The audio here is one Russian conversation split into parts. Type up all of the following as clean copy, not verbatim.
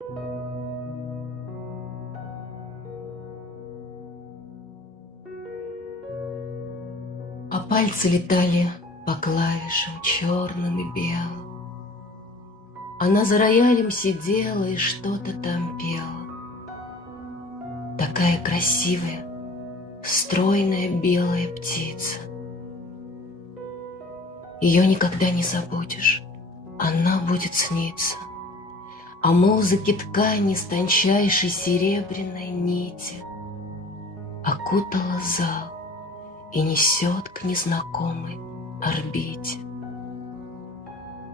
А пальцы летали по клавишам черным и белым. Она за роялем сидела и что-то там пела. Такая красивая, стройная белая птица. Ее никогда не забудешь, она будет сниться о музыке ткани с тончайшей серебряной нити. Окутала зал и несет к незнакомой орбите.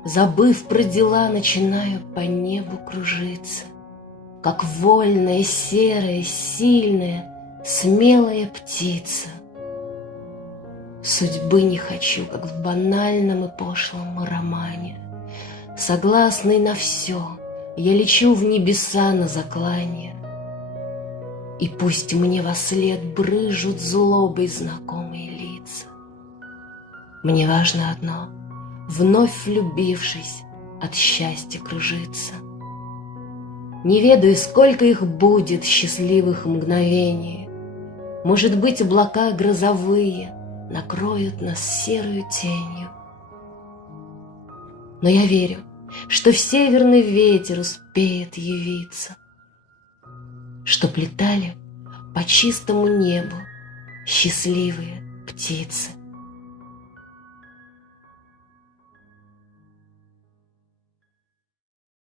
Забыв про дела, начинаю по небу кружиться, как вольная, серая, сильная, смелая птица. Судьбы не хочу, как в банальном и пошлом романе. Согласный на все, я лечу в небеса на заклание. И пусть мне вослед брыжут злобой знакомые лица. Мне важно одно — вновь влюбившись, от счастья кружиться. Не ведаю, сколько их будет, счастливых мгновений. Может быть, облака грозовые накроют нас серою тенью. Но я верю, что в северный ветер успеет явиться, чтоб летали по чистому небу счастливые птицы.